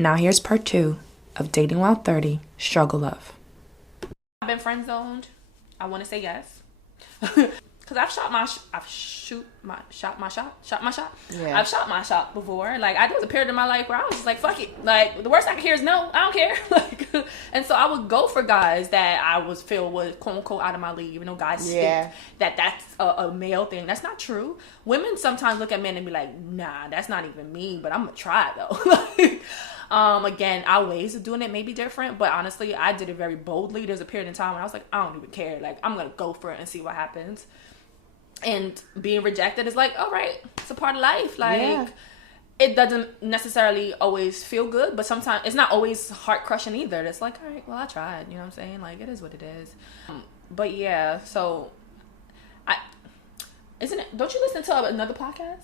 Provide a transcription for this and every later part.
Now here's part 2 of Dating While 30, Struggle Love. I've been friend zoned. I want to say yes. Because I've shot my shot. Yeah. I've shot my shot before. Like, there was a period in my life where I was just like, fuck it. Like, the worst I could hear is no. I don't care. Like, and so I would go for guys that I was feel was quote unquote out of my league. Even though guys think that that's a male thing. That's not true. Women sometimes look at men and be like, nah, that's not even me. But I'm gonna try it though. Like, again, our ways of doing it may be different, but honestly, I did it very boldly. There's a period in time when I was like, I don't even care. Like, I'm gonna go for it and see what happens. And being rejected is like, all right, it's a part of life. Like, it doesn't necessarily always feel good, but sometimes it's not always heart crushing either. It's like, all right, well, I tried. You know what I'm saying? Like, it is what it is. But yeah, so don't you listen to another podcast?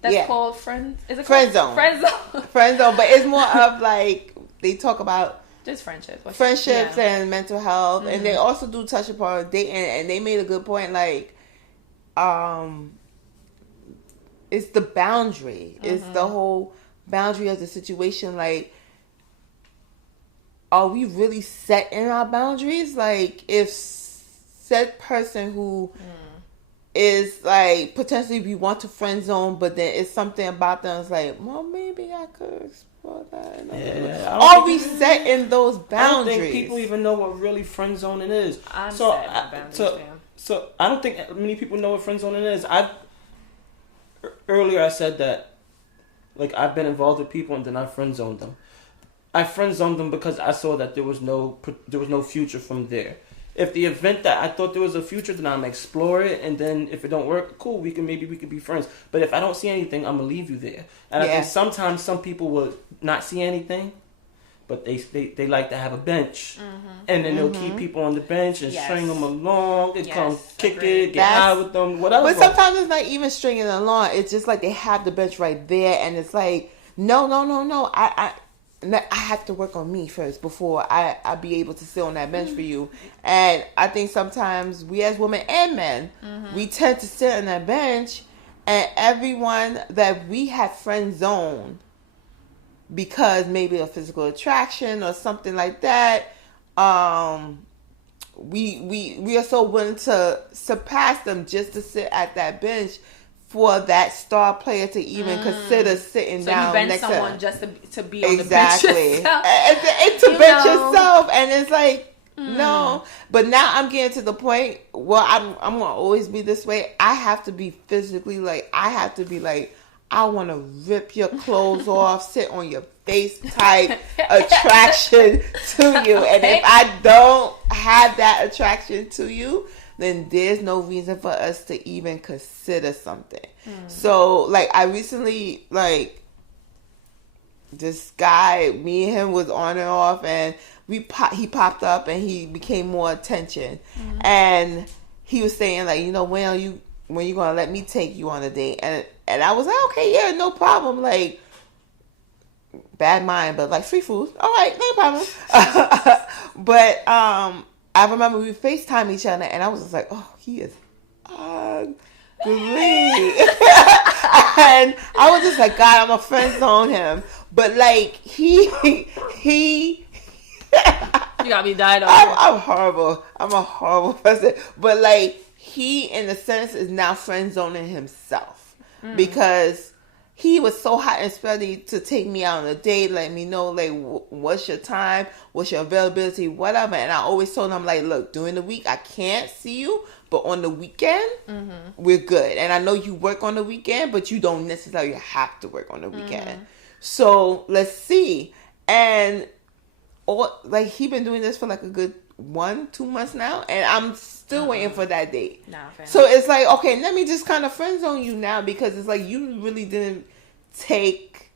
That's called Friends. Is it Friend Zone? Friend Zone. Friend Zone, but it's more of like they talk about just friendships and mental health, and they also do touch upon dating. And they made a good point, like, it's the boundary. It's the whole boundary of the situation. Like, are we really set in our boundaries? Like, if said person who is like potentially we want to friend zone, but then it's something about them. It's like, well, maybe I could explore that. Are we set in those boundaries? I don't think people even know what really friend zoning is. So I don't think many people know what friend zoning is. Earlier I said that, like, I've been involved with people and then I friend zoned them. I friend zoned them because I saw that there was no future from there. If the event that I thought there was a future, then I'm gonna explore it, and then if it don't work, cool, we could be friends. But if I don't see anything, I'm gonna leave you there. And I think sometimes some people will not see anything, but they like to have a bench, and then they'll keep people on the bench and string them along, and come kick it, get high with them, whatever. But sometimes it's not even stringing them along. It's just like they have the bench right there, and it's like, no. I have to work on me first before I be able to sit on that bench for you. And I think sometimes we as women and men, we tend to sit on that bench, and everyone that we have friend zoned because maybe a physical attraction or something like that, we are so willing to surpass them just to sit at that bench for that star player to even consider sitting down next to someone just to be on the bench yourself. And to bench yourself, and it's like, no. But now I'm getting to the point where I'm gonna always be this way. I have to be physically like, I want to rip your clothes off, sit on your face type attraction to you. And if I don't have that attraction to you, then there's no reason for us to even consider something. So, like, I recently, like, this guy, me and him was on and off, and he popped up and he became more attention. And he was saying, like, you know, when are you gonna let me take you on a date? And I was like, okay, yeah, no problem. Like, bad mind, but like free food. All right, no problem. But I remember we FaceTime each other, and I was just like, oh, he is ugly. And I was just like, God, I'm a friend zone him. But like, he you got me dying over. I'm horrible. I'm a horrible person. But like, he, in a sense, is now friend zoning himself because he was so hot and sweaty to take me out on a date, let me know, like, what's your time, what's your availability, whatever. And I always told him, like, look, during the week, I can't see you, but on the weekend, we're good. And I know you work on the weekend, but you don't necessarily have to work on the weekend. So let's see. And he been doing this for like a good 1-2 months now, and I'm still waiting for that date. So it's like, okay, let me just kind of friend zone you now, because it's like you really didn't take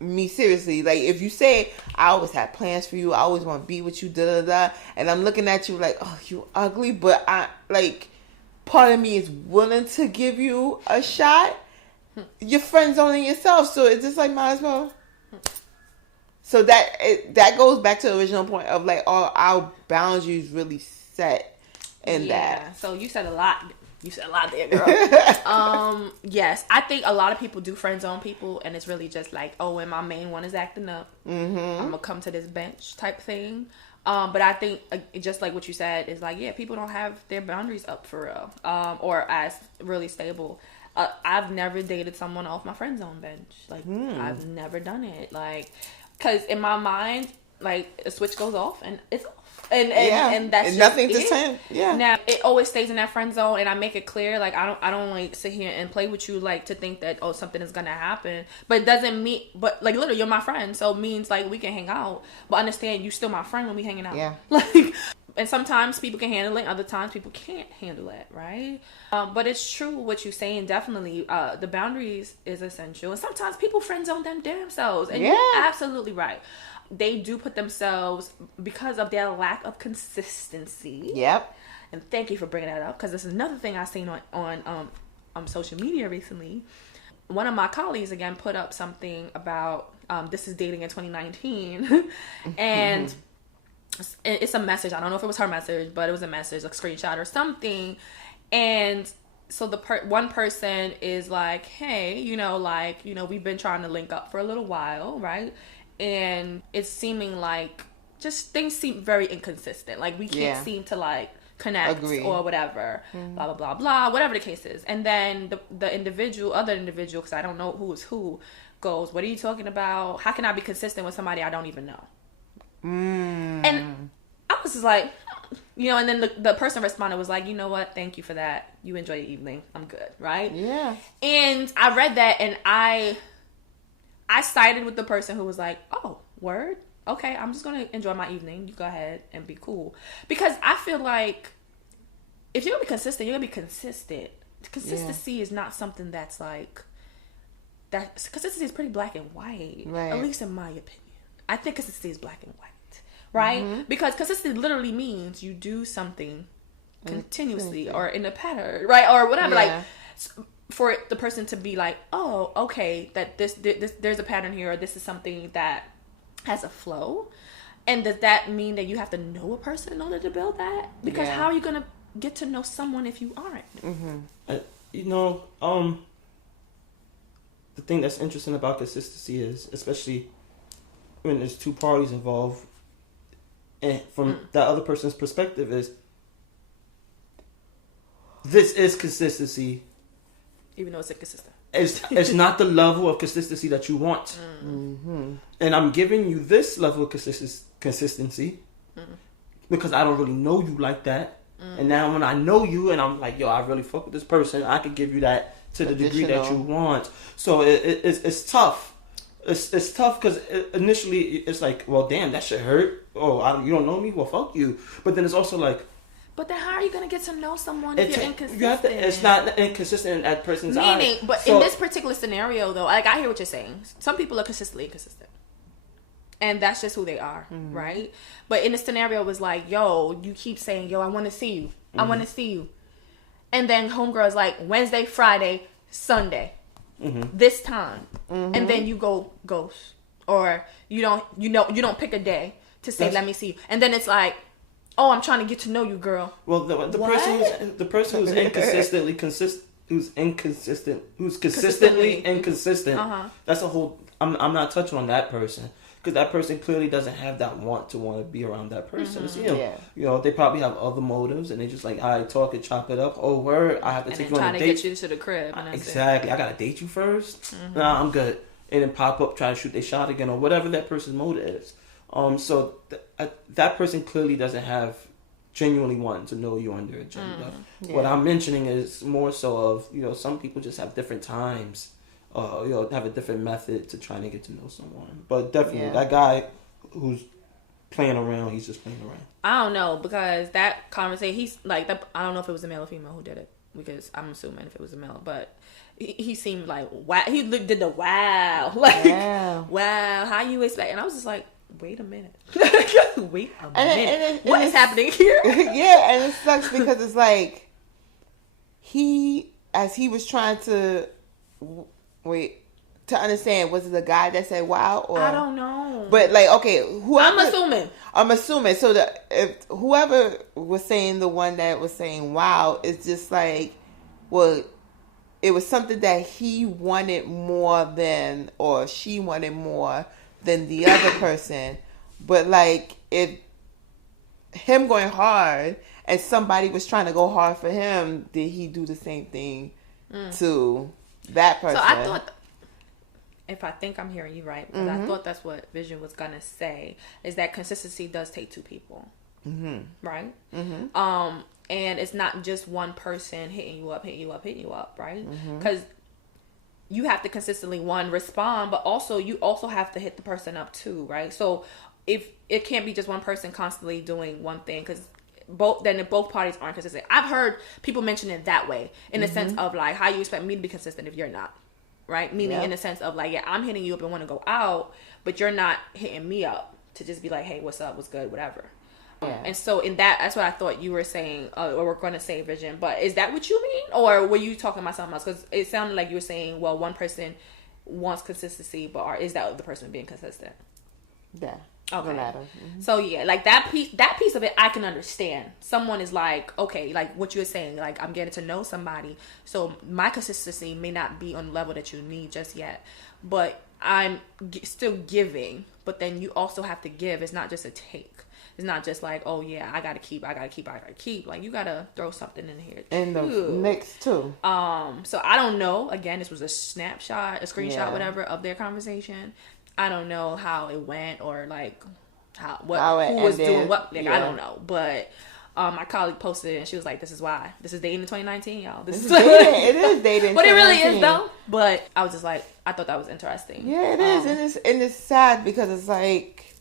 me seriously. Like, if you say, I always have plans for you, I always want to be with you, and I'm looking at you like, oh, you ugly, but I like, part of me is willing to give you a shot. You're friend zoning yourself, so it's just like, might as well. So that goes back to the original point of, like, are our boundaries really set in that? So you said a lot You said a lot there, girl. Yes, I think a lot of people do friend zone people, and it's really just like, oh, when my main one is acting up, I'm gonna come to this bench type thing. But I think just like what you said is like, yeah, people don't have their boundaries up for real, or as really stable. I've never dated someone off my friend zone bench. Like, I've never done it. Like, because in my mind, like, a switch goes off and it's off. And that's and just nothing to it. say. Yeah. Now it always stays in that friend zone, and I make it clear, like, I don't like sit here and play with you, like, to think that, oh, something is gonna happen. But it doesn't mean, but like, literally, you're my friend, so it means like we can hang out. But understand, you still my friend when we hanging out. Yeah. Like, and sometimes people can handle it, other times people can't handle it, right? But it's true what you're saying. Definitely, the boundaries is essential, and sometimes people friend zone them damn selves, and you're absolutely right. They do put themselves because of their lack of consistency. Yep. And thank you for bringing that up, because this is another thing I seen on social media recently. One of my colleagues again put up something about this is dating in 2019, and it's a message. I don't know if it was her message, but it was a message, a screenshot or something. And so one person is like, hey, we've been trying to link up for a little while, right? And it's seeming like just things seem very inconsistent. Like, we can't seem to like connect or whatever, blah, blah, blah, blah, whatever the case is. And then the other individual, because I don't know who is who, goes, what are you talking about? How can I be consistent with somebody I don't even know? And I was just like, and then the person responded was like, you know what? Thank you for that. You enjoy your evening. I'm good. Right? Yeah. And I read that, and I sided with the person who was like, oh, word? Okay, I'm just going to enjoy my evening. You go ahead and be cool. Because I feel like if you're going to be consistent, you're going to be consistent. Consistency is not something that's like, consistency is pretty black and white. Right. At least in my opinion. I think consistency is black and white. Right? Because consistency literally means you do something continuously or in a pattern, right? Or whatever. Like, for the person to be like, oh, okay, that this there's a pattern here, or this is something that has a flow. And does that mean that you have to know a person in order to build that? Because how are you going to get to know someone if you aren't? The thing that's interesting about consistency is, especially when there's two parties involved, and from that other person's perspective, is this is consistency. Even though it's inconsistent. It's not the level of consistency that you want. And I'm giving you this level of consistency because I don't really know you like that. And now when I know you and I'm like, yo, I really fuck with this person, I can give you that to the degree that you want. So it's tough. It's tough because initially it's like, well, damn, that shit hurt. Oh, you don't know me? Well, fuck you. But then it's also like, but then how are you going to get to know someone if you're inconsistent? It's not inconsistent at person's eyes. But in this particular scenario, though, like, I hear what you're saying. Some people are consistently inconsistent. And that's just who they are, right? But in the scenario, it was like, yo, you keep saying, yo, I want to see you. I want to see you. And then homegirl is like, Wednesday, Friday, Sunday, this time. And then you go ghost. Or you don't pick a day to say, let me see you. And then it's like, oh, I'm trying to get to know you, girl. Well, the person who's inconsistently inconsistent. That's a whole. I'm not touching on that person because that person clearly doesn't have that want to be around that person. They probably have other motives, and they just like, I talk it, chop it up. Oh, word, I have to take you on a date. Trying to get you to the crib. Exactly, I gotta date you first. Nah, I'm good. And then pop up, try to shoot their shot again, or whatever that person's motive is. So that person clearly doesn't have genuinely wanting to know you on their agenda. What I'm mentioning is more so of, some people just have different times, have a different method to trying to get to know someone. But definitely that guy who's playing around, he's just playing around. I don't know, because that conversation, he's like, I don't know if it was a male or female who did it, because I'm assuming if it was a male, but he seemed like, wow, he did the wow, like, wow, how you expect? And I was just like, wait a minute. What is happening here? Yeah, and it sucks because it's like as he was trying to to understand, was it the guy that said wow, or I don't know. But like, okay, I'm assuming. So if whoever was saying, the one that was saying wow, is just like, well, it was something that he wanted more than, or she wanted more than the other person. But like, if him going hard and somebody was trying to go hard for him, did he do the same thing to that person? So I thought, if I think I'm hearing you right, because I thought that's what Vision was gonna say, is that consistency does take two people, right? And it's not just one person hitting you up, right? Because you have to consistently, one, respond, but also you also have to hit the person up too, right? So if it can't be just one person constantly doing one thing, because if both parties aren't consistent. I've heard people mention it that way, in the sense of like, how you expect me to be consistent if you're not, right? Meaning in the sense of like, yeah, I'm hitting you up and want to go out, but you're not hitting me up to just be like, hey, what's up, what's good, whatever. And so in that's what I thought you were saying, or we're going to say, Vision. But is that what you mean, or were you talking about something else? Because it sounded like you were saying, well, one person wants consistency, but is that the person being consistent? Yeah. Okay. Matter. So yeah, like that piece of it, I can understand. Someone is like, okay, like what you were saying, like I'm getting to know somebody, so my consistency may not be on the level that you need just yet, but I'm still giving. But then you also have to give. It's not just a take. It's not just like, oh yeah, I gotta keep. Like you gotta throw something in here too. In the mix too. So I don't know. Again, this was a snapshot, a screenshot, whatever, of their conversation. I don't know how it went, or like who was doing what. Like I don't know, but my colleague posted it and she was like, "This is why. This is dating in 2019, y'all. This is dating. It is dating, but it really is though." But I was just like, I thought that was interesting. Yeah, it is, and it's sad because it's like,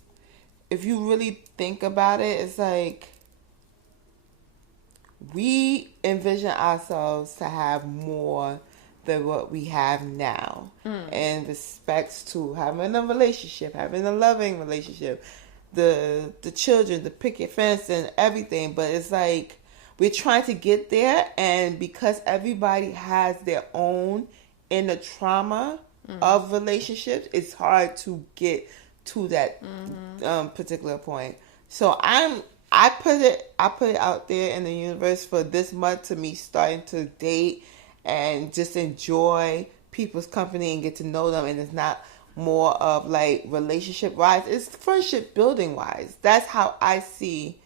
if you really think about it, it's like we envision ourselves to have more than what we have now, in respects to having a relationship, having a loving relationship, the children, the picket fence and everything. But it's like we're trying to get there, and because everybody has their own inner trauma of relationships, it's hard to get to that particular point. So I put it out there in the universe for this month, to me starting to date and just enjoy people's company and get to know them. And it's not more of like relationship wise, it's friendship building wise. That's how I see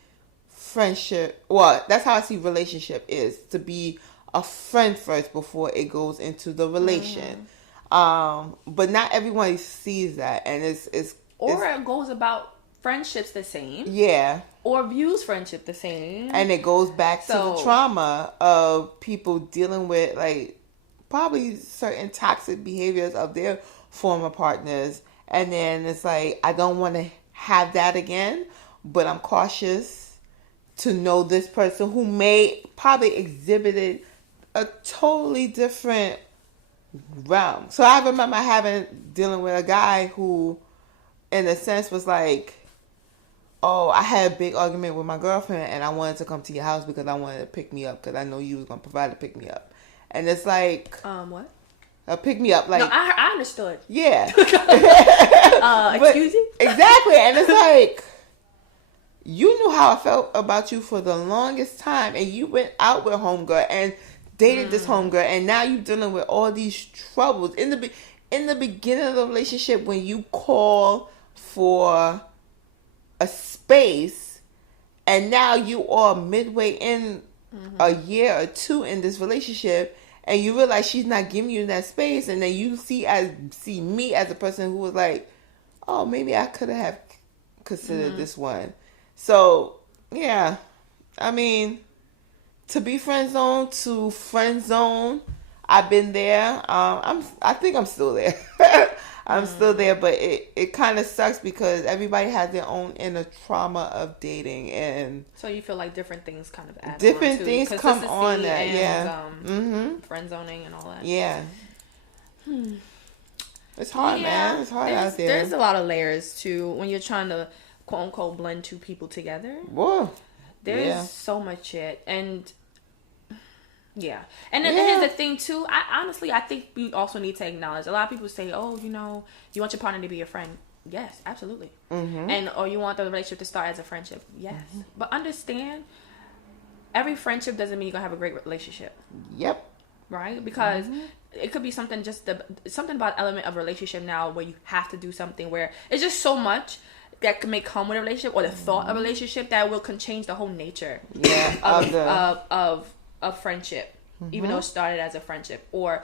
friendship. Well, that's how I see relationship is, to be a friend first before it goes into the relation. But not everyone sees that, and it goes about friendships the same. Yeah. Or views friendship the same. And it goes back to the trauma of people dealing with like probably certain toxic behaviors of their former partners. And then it's like, I don't want to have that again, but I'm cautious to know this person who may probably exhibited a totally different realm. So I remember dealing with a guy who, in a sense, was like, oh, I had a big argument with my girlfriend and I wanted to come to your house because I wanted to pick me up because I know you was going to provide a pick me up. And it's like... what? A pick me up, like... No, I understood. Yeah. Excuse you? Exactly. And it's like, you knew how I felt about you for the longest time, and you went out with homegirl and dated this homegirl, and now you're dealing with all these troubles. In the beginning of the relationship, when you call for a space, and now you are midway in a year or two in this relationship, and you realize she's not giving you that space, and then you see me as a person who was like, oh, maybe I could have considered this one. So yeah, I mean, to be friend zone to friend zone, I've been there. I think I'm still there. I'm still there, but it kind of sucks because everybody has their own inner trauma of dating, and so you feel like different things kind of add different on things come on that, and, friend zoning and all that. Yeah. It's hard, man. It's hard out there. There's a lot of layers to when you're trying to quote unquote blend two people together. Whoa. There's so much shit, and and then here's the thing too. I think we also need to acknowledge, a lot of people say, oh, you want your partner to be your friend. Yes, absolutely. Or you want the relationship to start as a friendship. Yes. But understand, every friendship doesn't mean you're gonna have a great relationship. Yep. right? Because it could be something something about element of relationship now where you have to do something where it's just so much that may come with a relationship, or the thought of a relationship that can change the whole nature of friendship, even though it started as a friendship, or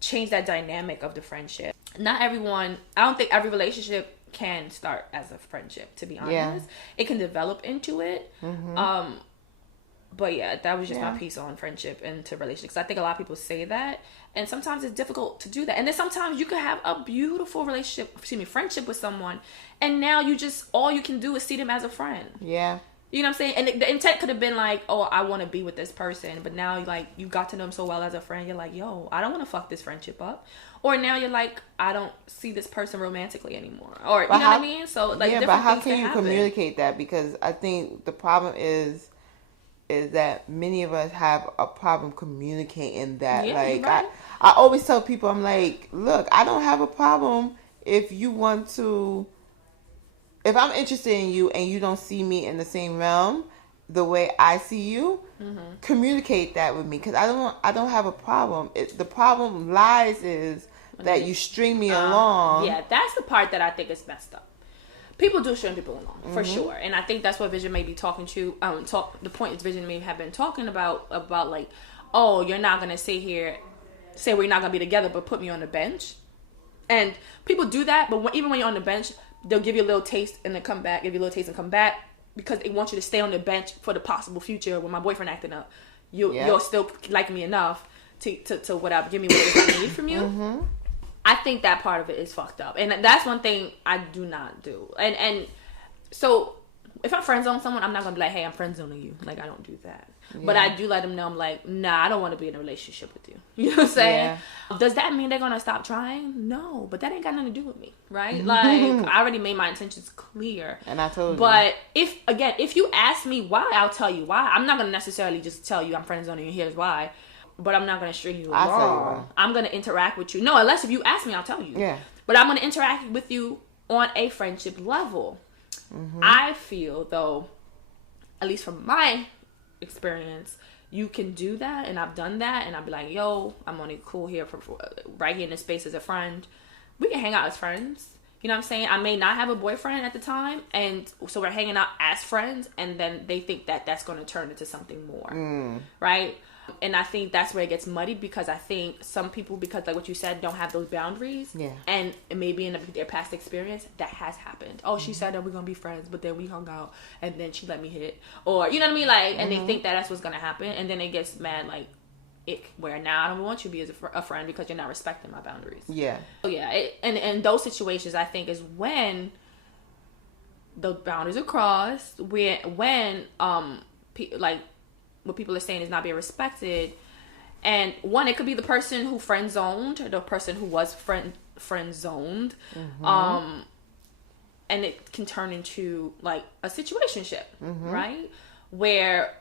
change that dynamic of the friendship. I don't think every relationship can start as a friendship, to be honest. It can develop into it. But yeah, that was just my piece on friendship and to relationships. I think a lot of people say that, and sometimes it's difficult to do that. And then sometimes you could have a beautiful friendship with someone, and now all you can do is see them as a friend. Yeah. You know what I'm saying? And the intent could have been like, oh, I want to be with this person. But now, like, you got to know them so well as a friend. You're like, yo, I don't want to fuck this friendship up. Or now you're like, I don't see this person romantically anymore. Or, you know what I mean? So, like, but how can you communicate that? Because I think the problem is that many of us have a problem communicating that. Yeah, like, right. I always tell people, I'm like, look, I don't have a problem if I'm interested in you and you don't see me in the same realm the way I see you, communicate that with me, because I don't have a problem. The problem lies is that you string me along. Yeah, that's the part that I think is messed up. People do string people along, for sure. And I think that's what Vision may be talking to. The point is Vision may have been talking about like, oh, you're not going to sit here, say we're not going to be together, but put me on the bench. And people do that, but even when you're on the bench, they'll give you a little taste and then come back, because they want you to stay on the bench for the possible future. When my boyfriend acting up, you'll still like me enough to whatever, give me whatever I need from you. I think that part of it is fucked up, and that's one thing I do not do. And so if I'm friend zone someone, I'm not gonna be like, hey, I'm friend zoning you. Like, I don't do that. Yeah. But I do let them know, I'm like, nah, I don't want to be in a relationship with you. You know what I'm saying? Yeah. Does that mean they're gonna stop trying? No, but that ain't got nothing to do with me, right? Like, I already made my intentions clear. And I told you. But if you ask me why, I'll tell you why. I'm not gonna necessarily just tell you I'm friend zoning you. Here's why. But I'm not going to string you along. I'll tell you why. I'm going to interact with you. No, unless if you ask me, I'll tell you. Yeah. But I'm going to interact with you on a friendship level. I feel, though, at least from my experience, you can do that, and I've done that, and I'll be like, yo, I'm only cool here for right here in this space as a friend. We can hang out as friends. You know what I'm saying? I may not have a boyfriend at the time, and so we're hanging out as friends, and then they think that that's going to turn into something more. Right? And I think that's where it gets muddied, because I think some people, because like what you said, don't have those boundaries. Yeah. And maybe in their past experience, that has happened. Oh, she said that we're going to be friends, but then we hung out and then she let me hit. Or, you know what I mean? Like, and they think that that's what's going to happen. And then it gets mad, like, where now I don't want you to be as a friend because you're not respecting my boundaries. Yeah. So yeah. And those situations, I think, is when the boundaries are crossed, when what people are saying is not being respected. And one, it could be the person who friend zoned, or the person who was friend zoned. And it can turn into like a situationship, right? Where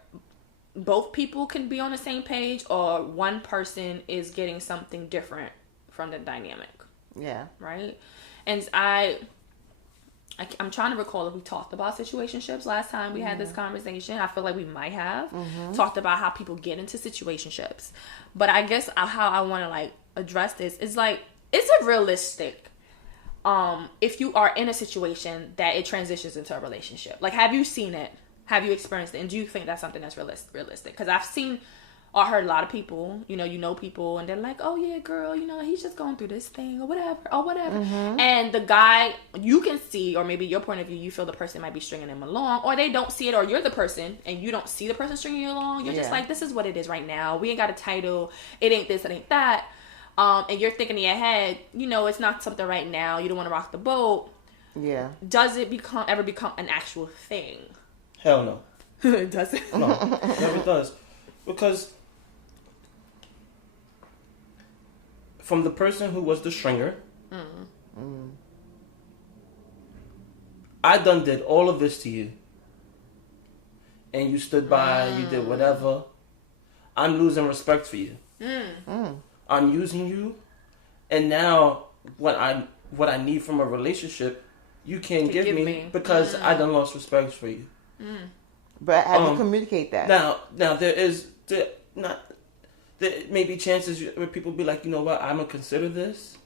both people can be on the same page, or one person is getting something different from the dynamic. Yeah. Right? And I'm trying to recall if we talked about situationships last time we had this conversation. I feel like we might have talked about how people get into situationships. But I guess how I want to like address this is like, is it realistic if you are in a situation that it transitions into a relationship? Like, have you seen it? Have you experienced it? And do you think that's something that's realistic? Because I've seen or heard a lot of people, you know people, and they're like, oh yeah, girl, he's just going through this thing or whatever. And the guy, you can see, or maybe your point of view, you feel the person might be stringing him along, or they don't see it, or you're the person and you don't see the person stringing you along. You're just like, this is what it is right now. We ain't got a title. It ain't this, it ain't that. And you're thinking in your head, it's not something right now. You don't want to rock the boat. Yeah. Does it ever become an actual thing? Hell no. It doesn't? No, never does. Because from the person who was the stringer, I did all of this to you. And you stood by, you did whatever. I'm losing respect for you. I'm using you. And now what I need from a relationship, you can't give me because I done lost respect for you. But how do you communicate that? Now there's there may be chances where people be like, you know what, I'm gonna consider this,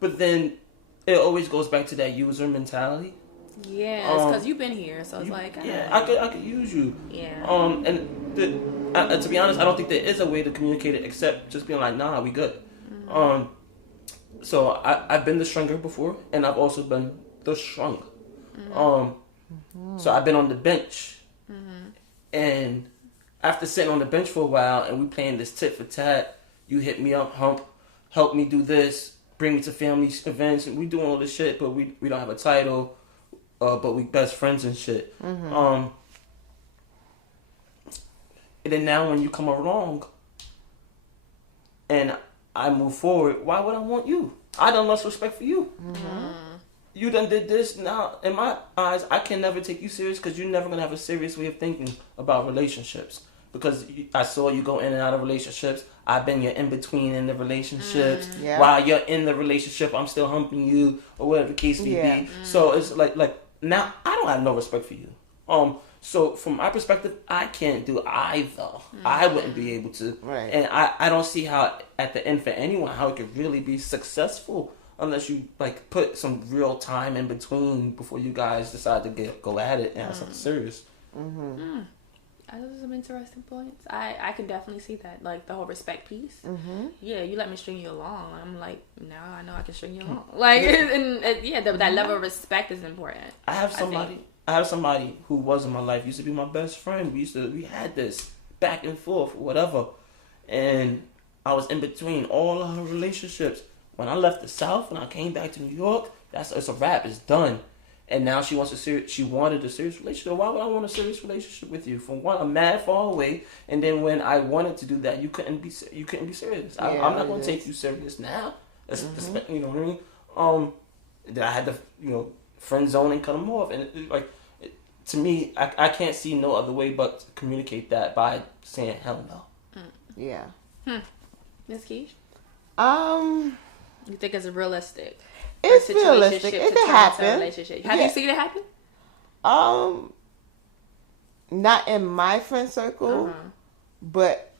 but then it always goes back to that user mentality. Yeah, it's because you've been here, so it's I could use you. Yeah. To be honest, I don't think there is a way to communicate it except just being like, nah, we good. Mm-hmm. So I've been the stringer before, and I've also been the strung. Mm-hmm. So I've been on the bench, and after sitting on the bench for a while, and we playing this tit for tat, you hit me up, help me do this, bring me to family events, and we doing all this shit, but we don't have a title. But we best friends and shit. Mm-hmm. And then now when you come along and I move forward, why would I want you? I done lost respect for you. Mm-hmm. You done did this. Now, in my eyes, I can never take you serious because you're never going to have a serious way of thinking about relationships. Because I saw you go in and out of relationships. I've been your in-between in the relationships. Yeah. While you're in the relationship, I'm still humping you or whatever the case may be. So it's like now I don't have no respect for you. So from my perspective, I can't do either. I wouldn't be able to. Right. And I don't see how at the end for anyone how it could really be successful unless you like put some real time in between before you guys decide to go at it and have something serious. Mm-hmm. Those are some interesting points. I can definitely see that, like the whole respect piece. Mm-hmm. Yeah, you let me string you along. I'm like, now I know I can string you along. Like, that level of respect is important. I have somebody who was in my life, used to be my best friend. We had this back and forth, whatever, and I was in between all of her relationships. When I left the South and I came back to New York, it's a wrap. It's done. And now she wanted a serious relationship. Why would I want a serious relationship with you? For one, I'm mad far away, and then when I wanted to do that, you couldn't be serious. I'm not going to take you serious now. You know what I mean? Then I had to friend zone and cut them off, and to me, I can't see no other way but to communicate that by saying hell no. Yeah. Ms. Keish? You think it's realistic? It's realistic. It can happen. Have you seen it happen? Not in my friend circle, but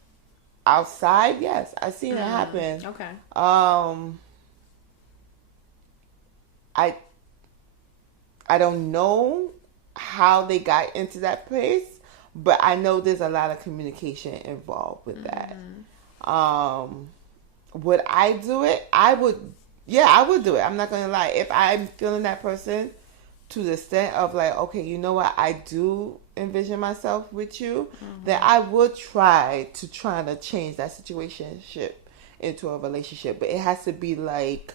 outside, yes, I've seen it happen. Okay. I don't know how they got into that place, but I know there's a lot of communication involved with that. Would I do it? I would do it. I'm not going to lie. If I'm feeling that person to the extent of like, okay, you know what? I do envision myself with you, then I would try to change that situationship into a relationship. But it has to be like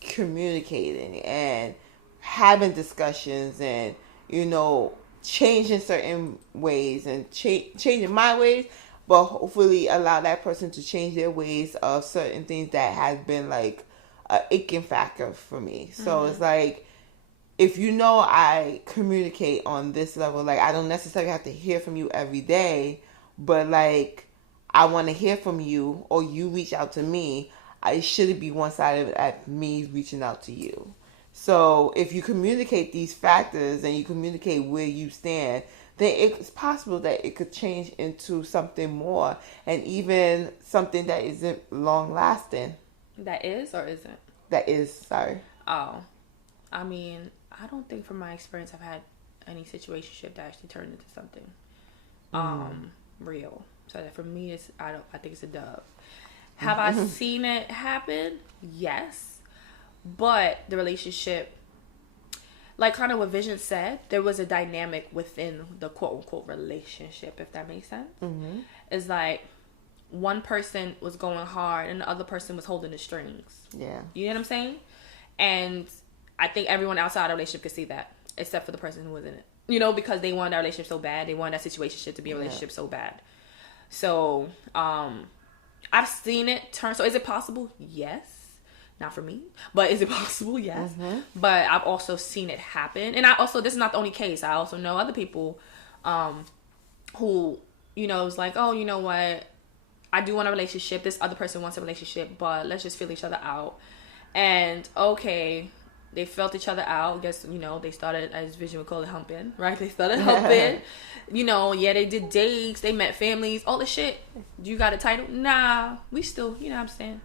communicating and having discussions and, changing certain ways and changing my ways, but hopefully allow that person to change their ways of certain things that has been like a aching factor for me. So it's like, if I communicate on this level, like I don't necessarily have to hear from you every day, but like I want to hear from you or you reach out to me, it shouldn't be one-sided at me reaching out to you. So if you communicate these factors and you communicate where you stand, then it's possible that it could change into something more and even something that isn't long-lasting. That is or isn't? That is, sorry. Oh. I mean, I don't think from my experience I've had any situationship that actually turned into something real. So that for me, I think it's a dub. Have I seen it happen? Yes. But the relationship, like kind of what Vision said, there was a dynamic within the quote-unquote relationship, if that makes sense. Mm-hmm. It's like one person was going hard and the other person was holding the strings. Yeah. You know what I'm saying? And I think everyone outside the relationship could see that, except for the person who was in it. Because they wanted that relationship so bad. They wanted that situationship to be a relationship so bad. So, I've seen it turn. So is it possible? Yes. Not for me. But is it possible? Yes. Mm-hmm. But I've also seen it happen. And this is not the only case. I also know other people who, is like, oh, you know what? I do want a relationship. This other person wants a relationship, but let's just feel each other out. And okay, They felt each other out. I guess, they started, as Vision would call it, humping, right? They started humping. They did dates. They met families. All the shit. You got a title? Nah. We still, you know what I'm saying?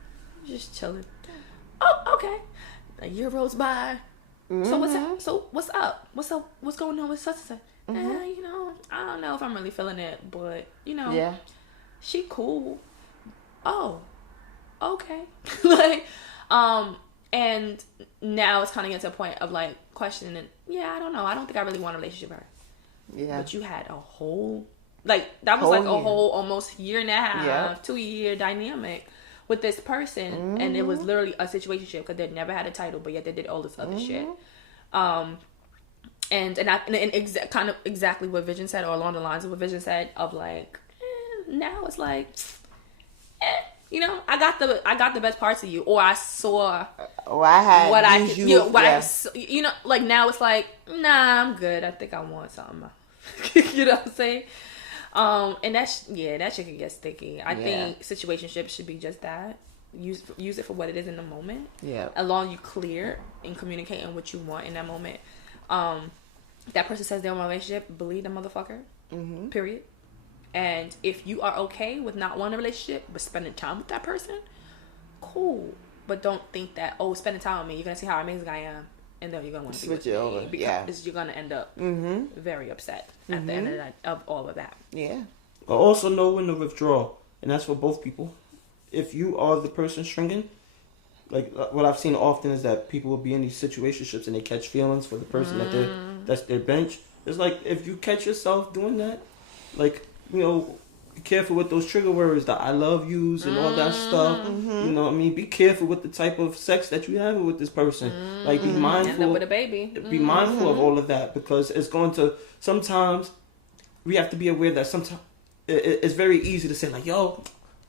Just chilling. Oh, okay. A year rolls by. Mm-hmm. So what's up? What's up? What's going on with such and such? I don't know if I'm really feeling it, but, Yeah. She cool. Oh. Okay. And now it's kind of getting to a point of like questioning. Yeah, I don't know. I don't think I really want a relationship with her. Yeah. But you had a whole, that was like a whole almost year and a half, 2 year dynamic with this person, mm-hmm. and it was literally a situationship because they never had a title, but yet they did all this other mm-hmm. shit. And kind of exactly what Vision said, or along the lines of what Vision said, of like, now it's like, I got the best parts of you, or I saw I had what I could, now it's like, nah, I'm good. I think I want something. You know what I'm saying? And that shit can get sticky. I think situationships should be just that. Use it for what it is in the moment. Yeah. As long as you clear and communicating what you want in that moment. That person says they want a relationship, believe the motherfucker. Mm-hmm. Period. And if you are okay with not wanting a relationship but spending time with that person, cool. But don't think that, spending time with me, you're gonna see how amazing I am, and then you're gonna want to switch it over. Because you're gonna end up mm-hmm. very upset at mm-hmm. the end of all of that. Yeah. But also know when to withdraw, and that's for both people. If you are the person stringing, like what I've seen often is that people will be in these situationships and they catch feelings for the person that's their bench. It's like, if you catch yourself doing that, like, be careful with those trigger words, the I love yous and all that stuff. Mm-hmm. You know what I mean? Be careful with the type of sex that you have with this person. Mm-hmm. Like, be mindful. End up with a baby. Be mindful of all of that, because it's going to, sometimes we have to be aware that sometimes it's very easy to say like, yo,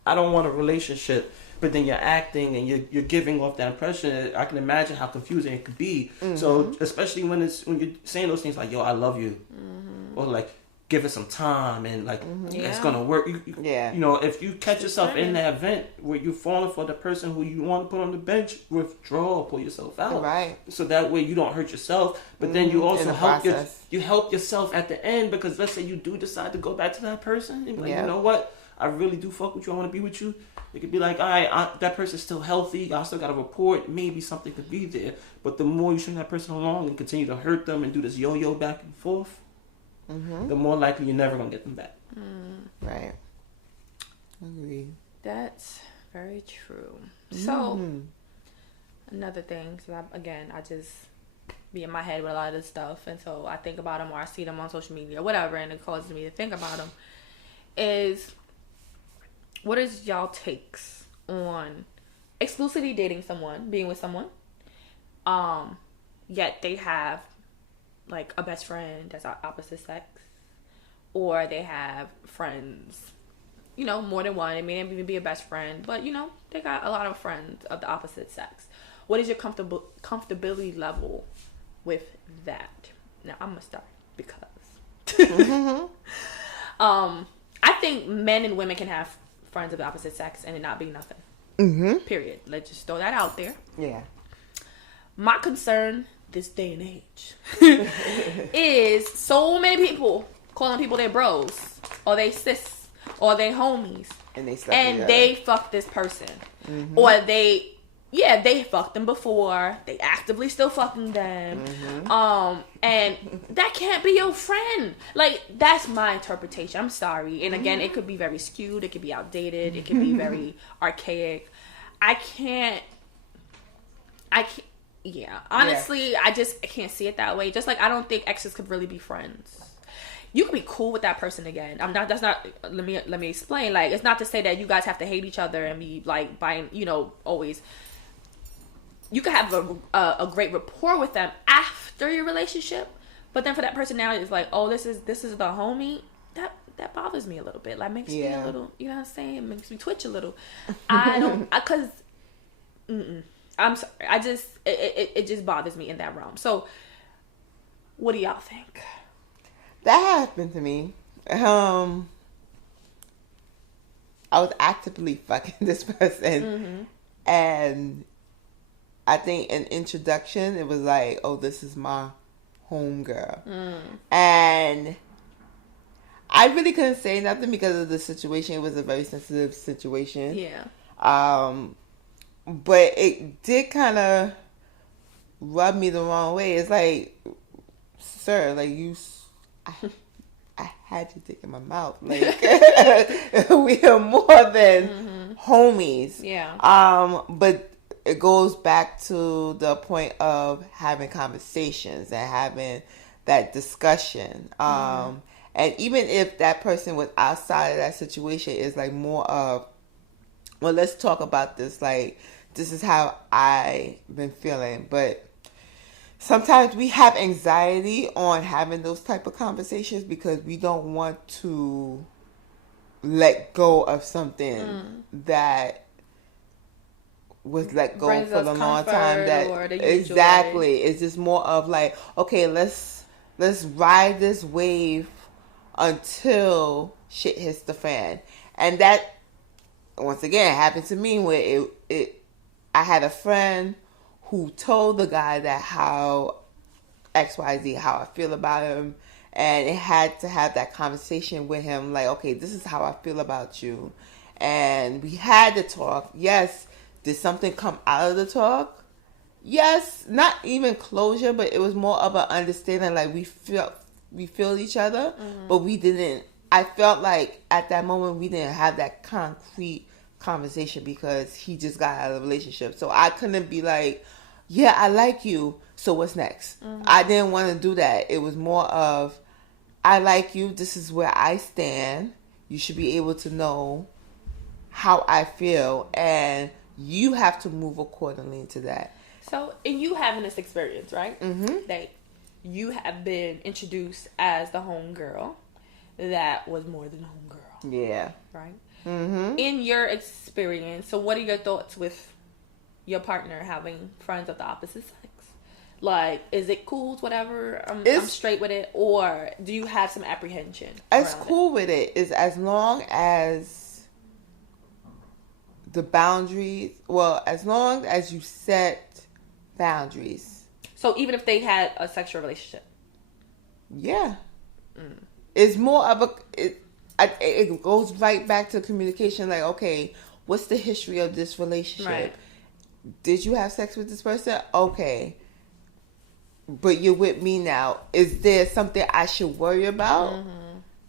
I don't want a relationship. But then you're acting and you're giving off that impression. I can imagine how confusing it could be. Mm-hmm. So especially when you're saying those things like, yo, I love you. Mm-hmm. Or like, give it some time and like it's gonna work. If you catch yourself in that event where you're falling for the person who you want to put on the bench, withdraw, pull yourself out. Right. So that way you don't hurt yourself, but then you also help yourself at the end, because let's say you do decide to go back to that person and be like, you know what, I really do fuck with you, I want to be with you. It could be like, all right, that person's still healthy, I still got a report, maybe something could be there. But the more you string that person along and continue to hurt them and do this yo-yo back and forth, mm-hmm. the more likely you're never going to get them back. Right. Agreed. That's very true. Mm-hmm. So, another thing, so I just be in my head with a lot of this stuff, and so I think about them, or I see them on social media or whatever, and it causes me to think about them, is, what is y'all takes on exclusively dating someone, being with someone, yet they have like a best friend that's opposite sex, or they have friends, more than one. It may not even be a best friend, but they got a lot of friends of the opposite sex. What is your comfortability level with that? Now I'm gonna start because I think men and women can have friends of the opposite sex and it not be nothing. Mm-hmm. Period. Let's just throw that out there. Yeah. My concern this day and age is so many people calling people their bros or they sis or they homies, and they fuck this person, or they fucked them before, they actively still fucking them, and that can't be your friend. Like, that's my interpretation. I'm sorry, and again, it could be very skewed, it could be outdated, it could be very archaic. I can't. Yeah, honestly, I can't see it that way. Just like I don't think exes could really be friends. You could be cool with that person again. That's not. Let me explain. Like, it's not to say that you guys have to hate each other and be like buying. Always. You could have a great rapport with them after your relationship, but then for that person now, it's like, oh, this is the homie. That bothers me a little bit. Like, makes me a little. You know what I'm saying? It makes me twitch a little. I don't because. I'm sorry. It just bothers me in that realm. So, what do y'all think? That happened to me. I was actively fucking this person, and I think in introduction, it was like, oh, this is my homegirl. And I really couldn't say nothing because of the situation. It was a very sensitive situation. Yeah. But it did kind of rub me the wrong way. It's like, sir, like I had your dick in my mouth. Like, we are more than homies. Yeah. But it goes back to the point of having conversations and having that discussion. And even if that person was outside of that situation, is like more of, well, let's talk about this. Like, this is how I've been feeling. But sometimes we have anxiety on having those type of conversations because we don't want to let go of something that was let go Brings for the long time. That exactly. It's just more of like, okay, let's ride this wave until shit hits the fan. And that, once again, happened to me where I had a friend who told the guy that how XYZ, how I feel about him, and it had to have that conversation with him, like, okay, this is how I feel about you. And we had to talk. Yes, did something come out of the talk? Yes, not even closure, but it was more of an understanding, like we feel each other, but we didn't. I felt like at that moment we didn't have that concrete conversation because he just got out of the relationship. So I couldn't be like, yeah, I like you, so what's next? I didn't want to do that. It was more of, I like you, this is where I stand. You should be able to know how I feel, and you have to move accordingly to that. So, in you having this experience, right? That you have been introduced as the homegirl that was more than a homegirl. Yeah. Right? In your experience, so what are your thoughts with your partner having friends of the opposite sex? Like, is it cool, whatever, I'm straight with it, or do you have some apprehension? It's cool with it, is as long as the boundaries, as long as you set boundaries. So even if they had a sexual relationship? Yeah. It's more of it goes right back to communication, like, okay, what's the history of this relationship? Right. Did you have sex with this person? Okay. But you're with me now. Is there something I should worry about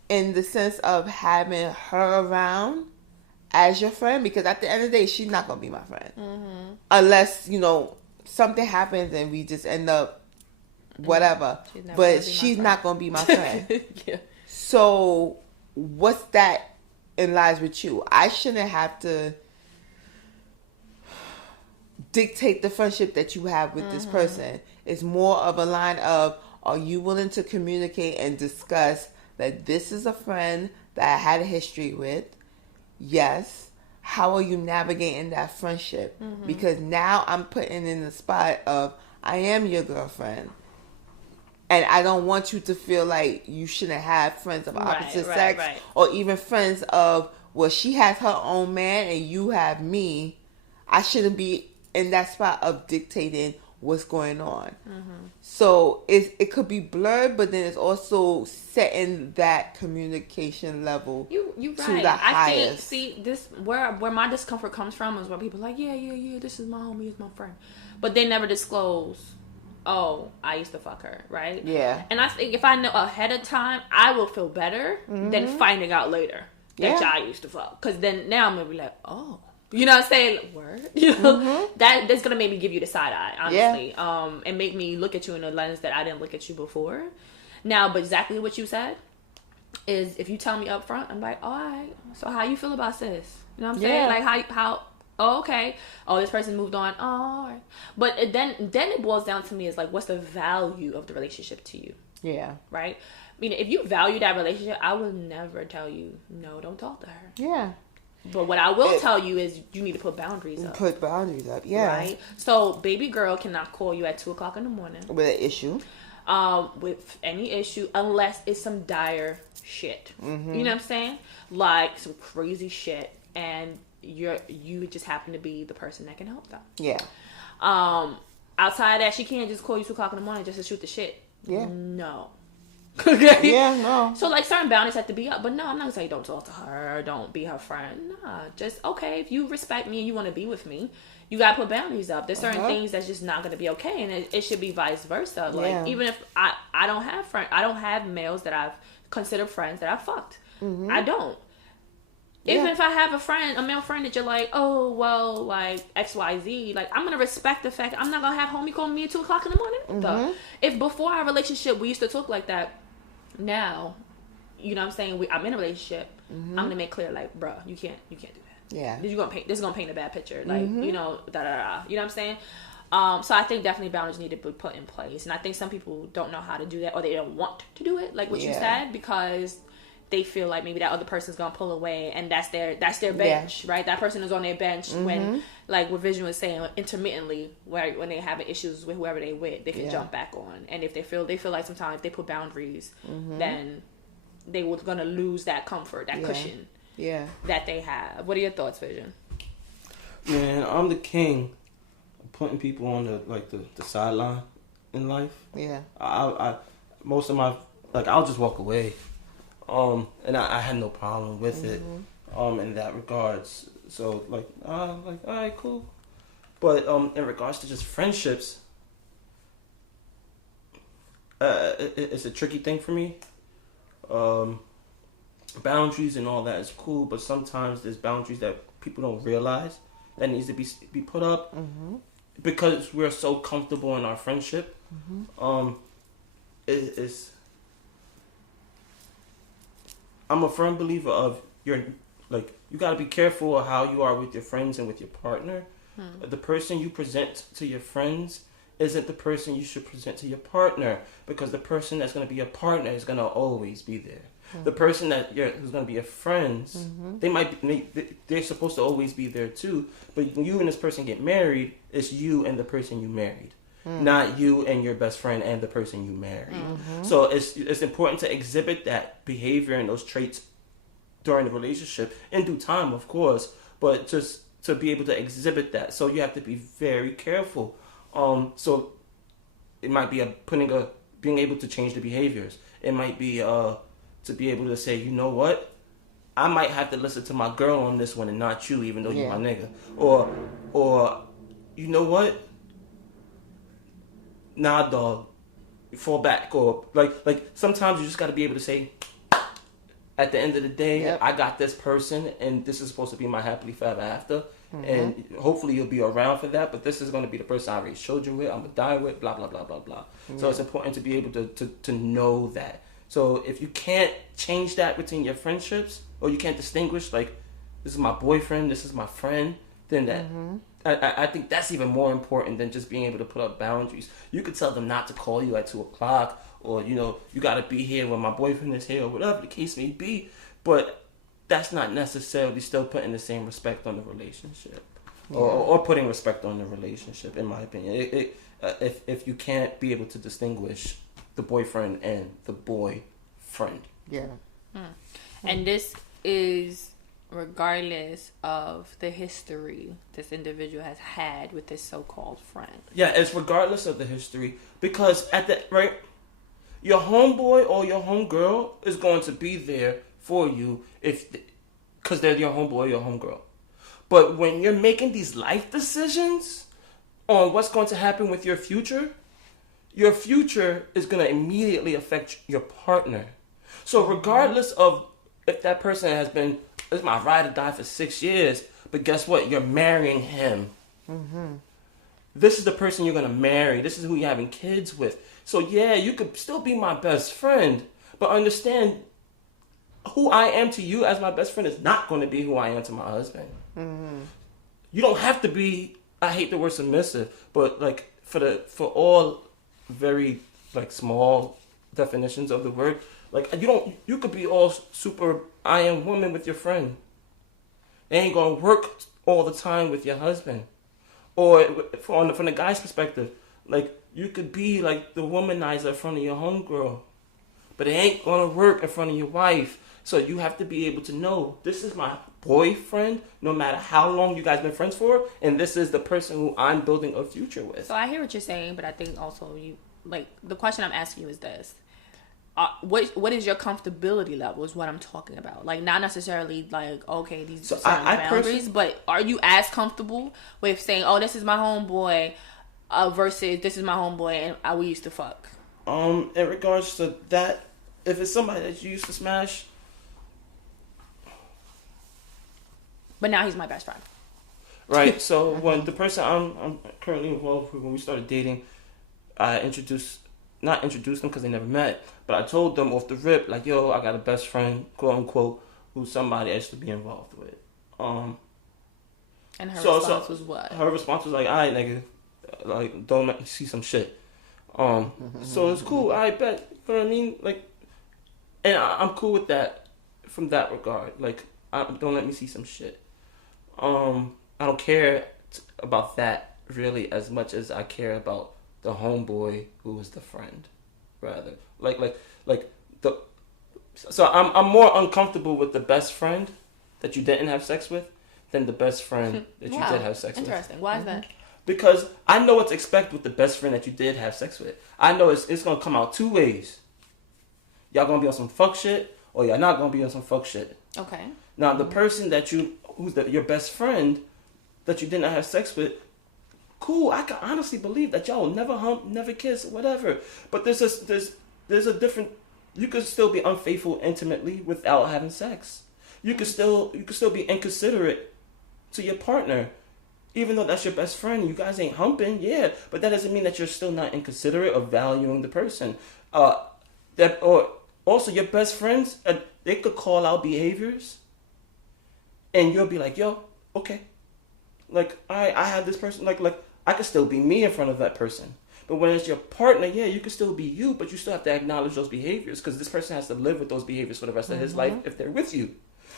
in the sense of having her around as your friend? Because at the end of the day, she's not going to be my friend. Unless, something happens and we just end up whatever. She's not going to be my friend. Yeah. So what's that in lies with you? I shouldn't have to dictate the friendship that you have with this person. It's more of a line of, are you willing to communicate and discuss that this is a friend that I had a history with? Yes. How are you navigating that friendship? Because now I'm putting in the spot of, I am your girlfriend. And I don't want you to feel like you shouldn't have friends of opposite sex. Or even friends of, well, she has her own man and you have me. I shouldn't be in that spot of dictating what's going on. So it could be blurred, but then it's also setting that communication level you to right. the I highest. think, see, this where my discomfort comes from is when people are like, yeah, this is my homie, it's my friend, but they never disclose, oh, I used to fuck her, right? Yeah. And I think if I know ahead of time, I will feel better than finding out later that y'all used to fuck, because then now I'm gonna be like, oh. You know what I'm saying? Word. That's gonna make me give you the side eye, honestly. And make me look at you in a lens that I didn't look at you before. Now, but exactly what you said is, if you tell me up front, I'm like, all right, so how you feel about sis? You know what I'm saying? Like how oh, okay. Oh, this person moved on. Oh, all right. But then it boils down to me is like, what's the value of the relationship to you? Yeah. Right? I mean, if you value that relationship, I will never tell you, no, don't talk to her. Yeah. But what I will tell you is you need to put boundaries up. Put boundaries up, yeah. Right? So, baby girl cannot call you at 2 o'clock in the morning. With an issue. With any issue, unless it's some dire shit. You know what I'm saying? Like some crazy shit. And you just happen to be the person that can help them. Yeah. Outside of that, she can't just call you 2 o'clock in the morning just to shoot the shit. Yeah. No. Okay. Yeah, no. So like certain boundaries have to be up, but no, I'm not gonna say don't talk to her, don't be her friend. Nah, just okay. If you respect me and you want to be with me, you gotta put boundaries up. There's certain things that's just not gonna be okay, and it should be vice versa. Like even if I don't have males that I've considered friends that I fucked. I don't. Even if I have a male friend that you're like, oh well, like XYZ, like I'm gonna respect the fact I'm not gonna have homie calling me at 2 o'clock in the morning. If before our relationship we used to talk like that. Now, you know what I'm saying? I'm in a relationship. I'm gonna make clear, like, bro, you can't do that. Yeah. This is gonna paint a bad picture. Like, you know, da da da. You know what I'm saying? So I think definitely boundaries need to be put in place, and I think some people don't know how to do that, or they don't want to do it, like what you said, because they feel like maybe that other person's gonna pull away, and that's their bench, right? That person is on their bench when, like what Vision was saying, intermittently, when they have issues with whoever they with, they can jump back on. And if they feel like sometimes if they put boundaries, then they were gonna lose that comfort, that cushion, that they have. What are your thoughts, Vision? Man, I'm the king of putting people on the sideline in life. Yeah. I most of my I'll just walk away. And I had no problem with it, in that regards. So, all right, cool. But, in regards to just friendships, it's a tricky thing for me. Boundaries and all that is cool, but sometimes there's boundaries that people don't realize that needs to be put up because we're so comfortable in our friendship. I'm a firm believer of you gotta be careful of how you are with your friends and with your partner. The person you present to your friends isn't the person you should present to your partner, because the person that's gonna be a partner is gonna always be there. The person who's gonna be your friends, they're supposed to always be there too. But when you and this person get married, it's you and the person you married. Not you and your best friend and the person you marry. So it's important to exhibit that behavior and those traits during the relationship in due time, of course, but just to be able to exhibit that. So you have to be very careful. So it might be being able to change the behaviors. It might be to be able to say, you know what, I might have to listen to my girl on this one and not you, even though you're my nigga. Or you know what, nah, dog, fall back. Or like sometimes you just got to be able to say, at the end of the day, I got this person, and this is supposed to be my happily forever after, and hopefully you'll be around for that. But this is going to be the person I raised children with, I'm gonna die with, blah blah blah blah blah. So it's important to be able to know that. So if you can't change that between your friendships, or you can't distinguish, like, this is my boyfriend, this is my friend, then that. I think that's even more important than just being able to put up boundaries. You could tell them not to call you at 2 o'clock, or, you know, you got to be here when my boyfriend is here, or whatever the case may be. But that's not necessarily still putting the same respect on the relationship, or putting respect on the relationship, in my opinion. If you can't be able to distinguish the boyfriend and the boy friend. And this is regardless of the history this individual has had with this so-called friend. Yeah, it's regardless of the history, because your homeboy or your homegirl is going to be there for you because they're your homeboy or your homegirl. But when you're making these life decisions on what's going to happen with your future is going to immediately affect your partner. So regardless of if that person has been, this is my ride or die for 6 years, but guess what? You're marrying him. This is the person you're going to marry. This is who you're having kids with. So yeah, you could still be my best friend, but understand who I am to you as my best friend is not going to be who I am to my husband. You don't have to be, I hate the word submissive, but like for all very like small definitions of the word, like you could be all super I am woman with your friend. It ain't gonna work all the time with your husband. Or from the guy's perspective, like you could be like the womanizer in front of your homegirl, but it ain't gonna work in front of your wife. So you have to be able to know, this is my boyfriend, no matter how long you guys been friends for, and this is the person who I'm building a future with. So I hear what you're saying, but I think also the question I'm asking you is this. What is your comfortability level is what I'm talking about. Like, not necessarily like, okay, these certain boundaries, but are you as comfortable with saying, oh, this is my homeboy versus this is my homeboy and we used to fuck? In regards to that, if it's somebody that you used to smash, but now he's my best friend. Right. So when the person I'm currently involved with, when we started dating, I not introduced them because they never met, but I told them off the rip, like, yo, I got a best friend, quote unquote, who's somebody I used to be involved with. And her response was what? Her response was like, alright, nigga, like, don't let me see some shit. So it's cool, I bet. You know what I mean? Like, and I'm cool with that from that regard. Like, don't let me see some shit. I don't care about that really as much as I care about the homeboy who was the friend, rather. So I'm more uncomfortable with the best friend that you didn't have sex with than the best friend that you did have sex with. Interesting. Why is that? Because I know what to expect with the best friend that you did have sex with. I know it's gonna come out two ways. Y'all gonna be on some fuck shit, or y'all not gonna be on some fuck shit. Okay. Now the person who's your best friend that you didn't have sex with, cool. I can honestly believe that y'all will never hump, never kiss, whatever. But there's a different. You could still be unfaithful intimately without having sex. You could still be inconsiderate to your partner, even though that's your best friend. You guys ain't humping, yeah, but that doesn't mean that you're still not inconsiderate of valuing the person. Or also your best friends, they could call out behaviors, and you'll be like, yo, okay, like I have this person, like I could still be me in front of that person. But when it's your partner, yeah, you can still be you, but you still have to acknowledge those behaviors because this person has to live with those behaviors for the rest of his life if they're with you.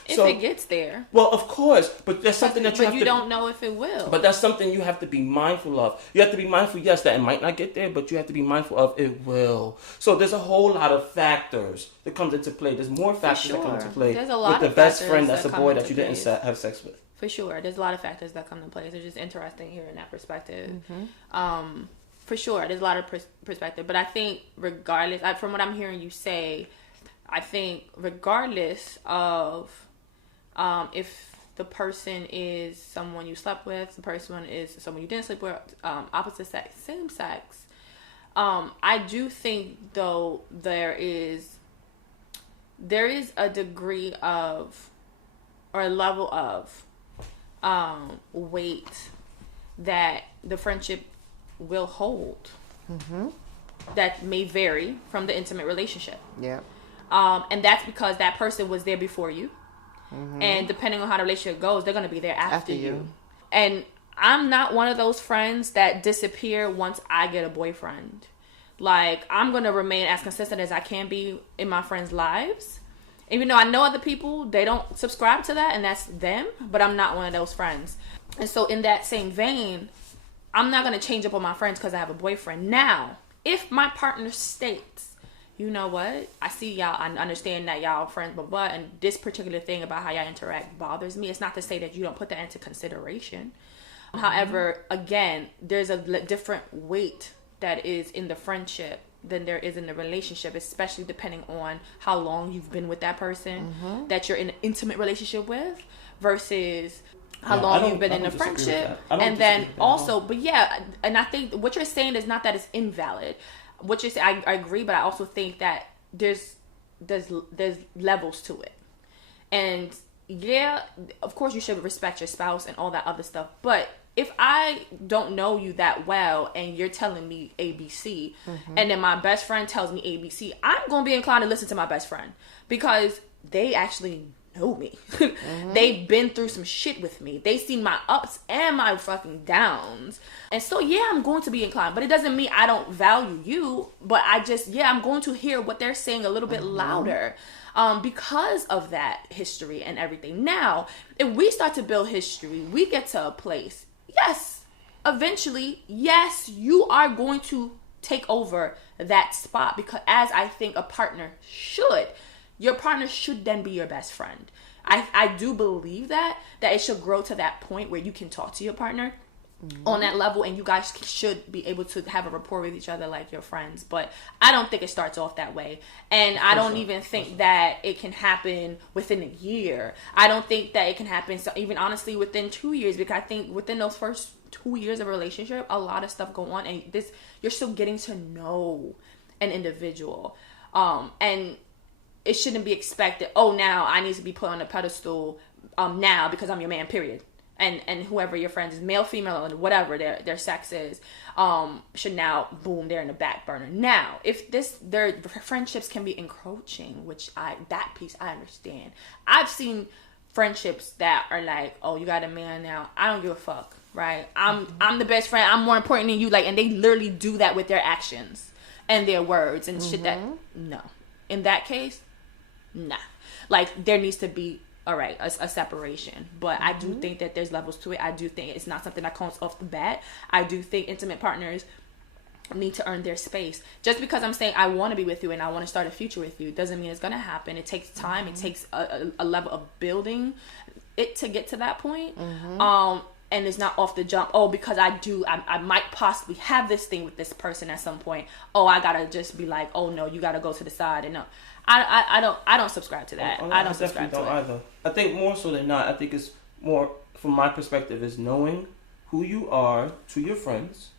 If it gets there. Well, of course, but that's something that you don't know if it will. But that's something you have to be mindful of. You have to be mindful, yes, that it might not get there, but you have to be mindful of it will. So there's a whole lot of factors that comes into play. There's more factors that come into play with the best friend that's a boy that you didn't have sex with. For sure. There's a lot of factors that come into play. It's just interesting hearing that perspective. For sure, there's a lot of perspective. But I think regardless, from what I'm hearing you say, I think regardless of if the person is someone you slept with, the person is someone you didn't sleep with, opposite sex, same sex, I do think, though, there is a degree of, or a level of weight that the friendship will hold that may vary from the intimate relationship. Yeah. And that's because that person was there before you. And depending on how the relationship goes, they're going to be there after you. And I'm not one of those friends that disappear once I get a boyfriend. Like, I'm going to remain as consistent as I can be in my friends' lives. Even though I know other people, they don't subscribe to that, and that's them. But I'm not one of those friends. And so in that same vein, I'm not going to change up on my friends because I have a boyfriend. Now, if my partner states, you know what, I see y'all, I understand that y'all friends, but and this particular thing about how y'all interact bothers me. It's not to say that you don't put that into consideration. However, again, there's a different weight that is in the friendship than there is in the relationship, especially depending on how long you've been with that person that you're in an intimate relationship with versus how long you've been in a friendship. And then also, but yeah, and I think what you're saying is not that it's invalid. What you're saying, I agree, but I also think that there's levels to it. And yeah, of course you should respect your spouse and all that other stuff. But if I don't know you that well and you're telling me ABC, and then my best friend tells me ABC, I'm going to be inclined to listen to my best friend because they actually know me. They've been through some shit with me. They've seen my ups and my fucking downs. And so, yeah, I'm going to be inclined. But it doesn't mean I don't value you. But I'm going to hear what they're saying a little bit louder. Because of that history and everything. Now, if we start to build history, we get to a place. Yes, eventually, yes, you are going to take over that spot because as I think a partner should. your partner should then be your best friend. I do believe that it should grow to that point where you can talk to your partner on that level, and you guys should be able to have a rapport with each other like your friends. But I don't think it starts off that way, and I don't even think that it can happen within a year. I don't think that it can happen even honestly within 2 years, because I think within those first 2 years of a relationship, a lot of stuff go on, and you're still getting to know an individual, and it shouldn't be expected, now I need to be put on a pedestal now because I'm your man, period. And whoever your friends is, male, female, or whatever their sex is, should now, boom, they're in the back burner. Now, if their friendships can be encroaching, which that piece I understand. I've seen friendships that are like, oh, you got a man now, I don't give a fuck, right? I'm the best friend, I'm more important than you, like, and they literally do that with their actions and their words and shit that, no. In that case, nah. Like, there needs to be, all right, a separation. But I do think that there's levels to it. I do think it's not something that comes off the bat. I do think intimate partners need to earn their space. Just because I'm saying I want to be with you and I want to start a future with you doesn't mean it's going to happen. It takes time. It takes a level of building it to get to that point. And it's not off the jump, because I might possibly have this thing with this person at some point. I gotta just be like, no, you gotta go to the side. And no, I don't subscribe to that. I don't subscribe to it either. I think more so than not, I think it's more, from my perspective, is knowing who you are to your friends,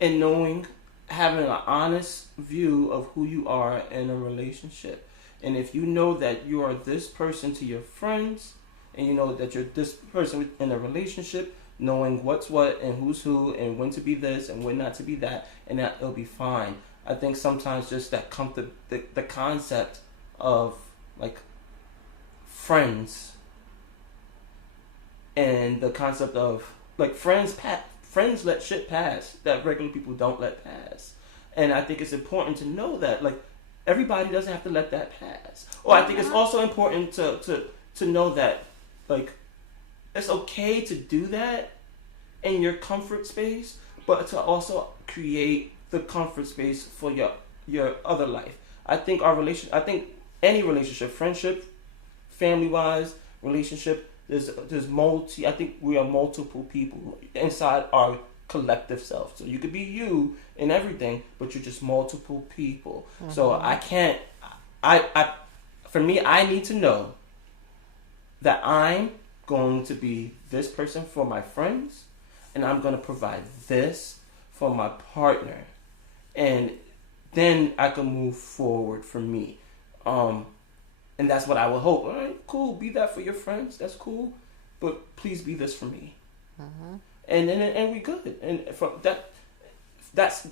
and having an honest view of who you are in a relationship. And if you know that you are this person to your friends, and you know that you're this person in a relationship, knowing what's what and who's who and when to be this and when not to be that, and that it'll be fine. I think sometimes just that the concept of like friends, and the concept of like friends let shit pass that regular people don't let pass. And I think it's important to know that like everybody doesn't have to let that pass. Or I think it's also important to know that like it's okay to do that in your comfort space, but to also create the comfort space for your other life. I think any relationship, friendship, family wise, relationship, there's I think we are multiple people inside our collective self. So you could be you in everything, but you're just multiple people. So for me, I need to know that I'm going to be this person for my friends, and I'm going to provide this for my partner, and then I can move forward for me. And that's what I would hope. All right, cool, be that for your friends, that's cool, but please be this for me. And we good. And from that's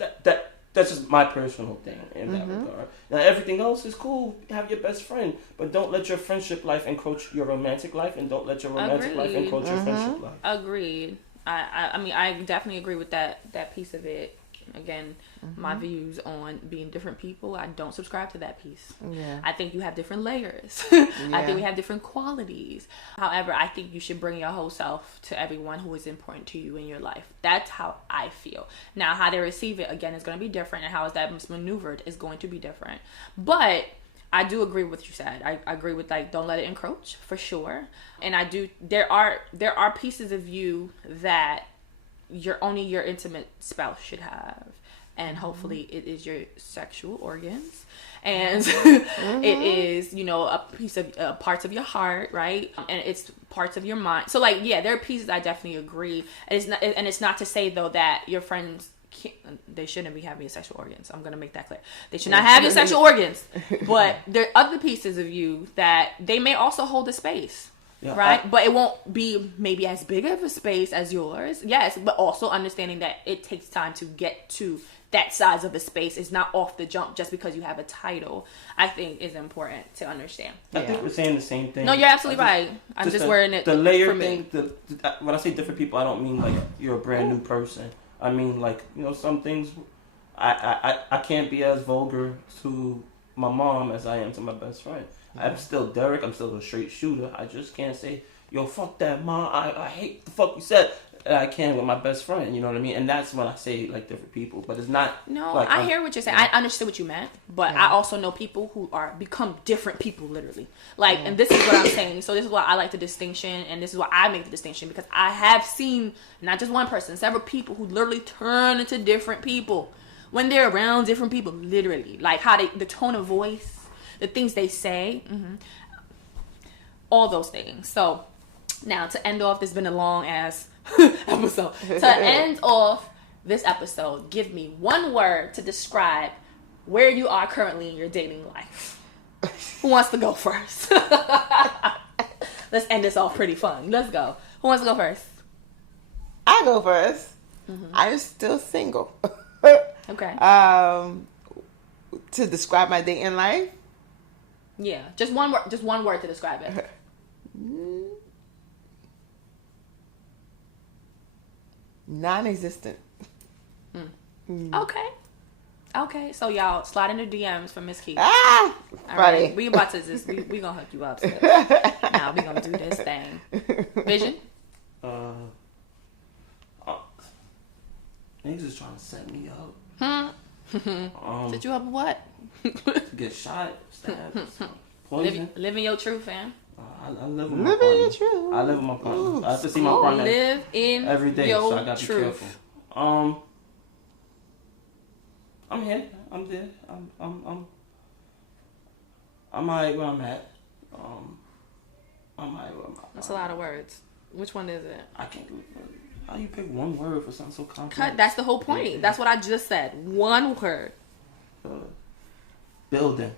just my personal thing in that regard. Now everything else is cool. Have your best friend, but don't let your friendship life encroach your romantic life, and don't let your romantic life encroach your friendship life. Agreed. I mean, I definitely agree with that piece of it. Again, my views on being different people, I don't subscribe to that piece. I think you have different layers. I think we have different qualities. However, I think you should bring your whole self to everyone who is important to you in your life. That's how I feel. Now, how they receive it, again, is going to be different, and how is that maneuvered is going to be different. But I do agree with what you said. I agree with, like, don't let it encroach, for sure. And there are pieces of you that only your intimate spouse should have, and hopefully it is your sexual organs, and it is, a piece of parts of your heart, right? And it's parts of your mind. So like, yeah, there are pieces I definitely agree, and it's not to say though that your friends they shouldn't be having your sexual organs. I'm gonna make that clear. They should not have your sexual organs, but there are other pieces of you that they may also hold a space. Yeah, right? But it won't be maybe as big of a space as yours. Yes, but also understanding that it takes time to get to that size of a space. It's not off the jump just because you have a title, I think is important to understand. I think we're saying the same thing. No, you're absolutely right. I'm just wearing it. The layer thing, when I say different people, I don't mean like you're a brand new person. I mean like, some things, I can't be as vulgar to my mom as I am to my best friend. I'm still Derek. I'm still a straight shooter. I just can't say, yo, fuck that, mom. I hate the fuck you said. that I can with my best friend. You know what I mean? And that's when I say like different people, but it's not. No, like, I hear what you're saying. I understood what you meant, but I also know people who become different people, literally. Like, and this is what I'm saying. So this is why I like the distinction, and this is why I make the distinction, because I have seen not just one person, several people who literally turn into different people when they're around different people. Literally, like how the tone of voice, the things they say, all those things. So now to end off, this has been a long ass episode. To end off this episode, give me one word to describe where you are currently in your dating life. Who wants to go first? Let's end this off pretty fun. Let's go. Who wants to go first? I go first. I'm still single. Okay. To describe my dating life? Yeah. Just one word. Just one word to describe it. Non-existent. Okay. So y'all slide into DMs for Miss Keith. All right. We about to just we gonna hook you up. So. Now we gonna do this thing. Vision. Niggas is trying to set me up. Set you up with what? Get shot, stabbed, poison. Living your truth, fam. I live with my partner. Your truth. I live with my partner. I have to see my partner live in every day, your so I gotta truth. be careful. I'm here. I'm there. I'm alright where I'm at. I'm alright where I'm at. That's a lot of words. Which one is it? I can't do it. How you pick one word for something so complex? Cut. That's the whole point. Yeah. That's what I just said. One word. Building.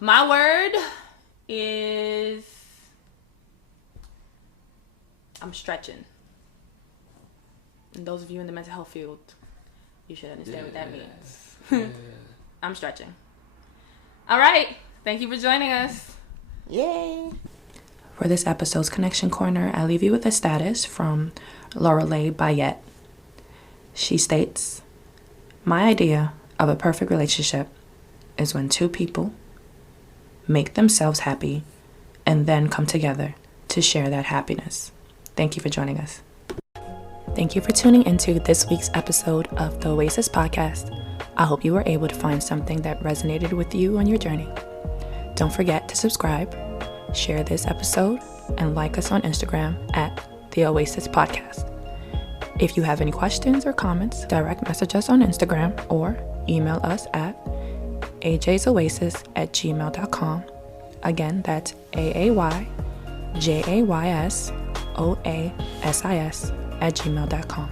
My word is I'm stretching. And those of you in the mental health field, you should understand what that means. I'm stretching. All right. Thank you for joining us. Yay. For this episode's Connection Corner, I leave you with a status from Lorelei Bayette. She states, "My idea of a perfect relationship is when two people make themselves happy and then come together to share that happiness." Thank you for joining us. Thank you for tuning into this week's episode of the Oasis Podcast. I hope you were able to find something that resonated with you on your journey. Don't forget to subscribe, share this episode, and like us on Instagram at the Oasis Podcast. If you have any questions or comments, direct message us on Instagram or email us at ajaysoasis@gmail.com. Again, that's AAYJAYSOASIS@gmail.com.